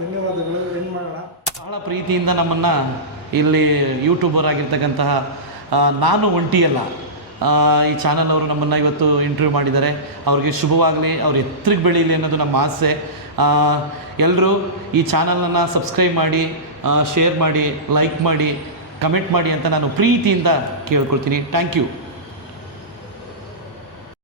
ಧನ್ಯವಾದಗಳು ಏನು ಮಾಡೋಣ ಬಹಳ ಪ್ರೀತಿಯಿಂದ ನಮ್ಮನ್ನು ಇಲ್ಲಿ ಯೂಟ್ಯೂಬರ್ ಆಗಿರ್ತಕ್ಕಂತಹ ನಾನು ಒಂಟಿಯಲ್ಲ ಈ ಚಾನಲ್ ಅವರು ನಮ್ಮನ್ನು ಇವತ್ತು ಇಂಟರ್ವ್ಯೂ ಮಾಡಿದ್ದಾರೆ. ಅವ್ರಿಗೆ ಶುಭವಾಗಲಿ, ಅವ್ರು ಎತ್ತರಿಗೆ ಬೆಳೀಲಿ ಅನ್ನೋದು ನಮ್ಮ ಆಸೆ. ಎಲ್ಲರೂ ಈ ಚಾನಲನ್ನು ಸಬ್ಸ್ಕ್ರೈಬ್ ಮಾಡಿ ಶೇರ್ ಮಾಡಿ ಲೈಕ್ ಮಾಡಿ ಕಮೆಂಟ್ ಮಾಡಿ ಅಂತ ನಾನು ಪ್ರೀತಿಯಿಂದ ಕೇಳ್ಕೊಳ್ತೀನಿ. Thank you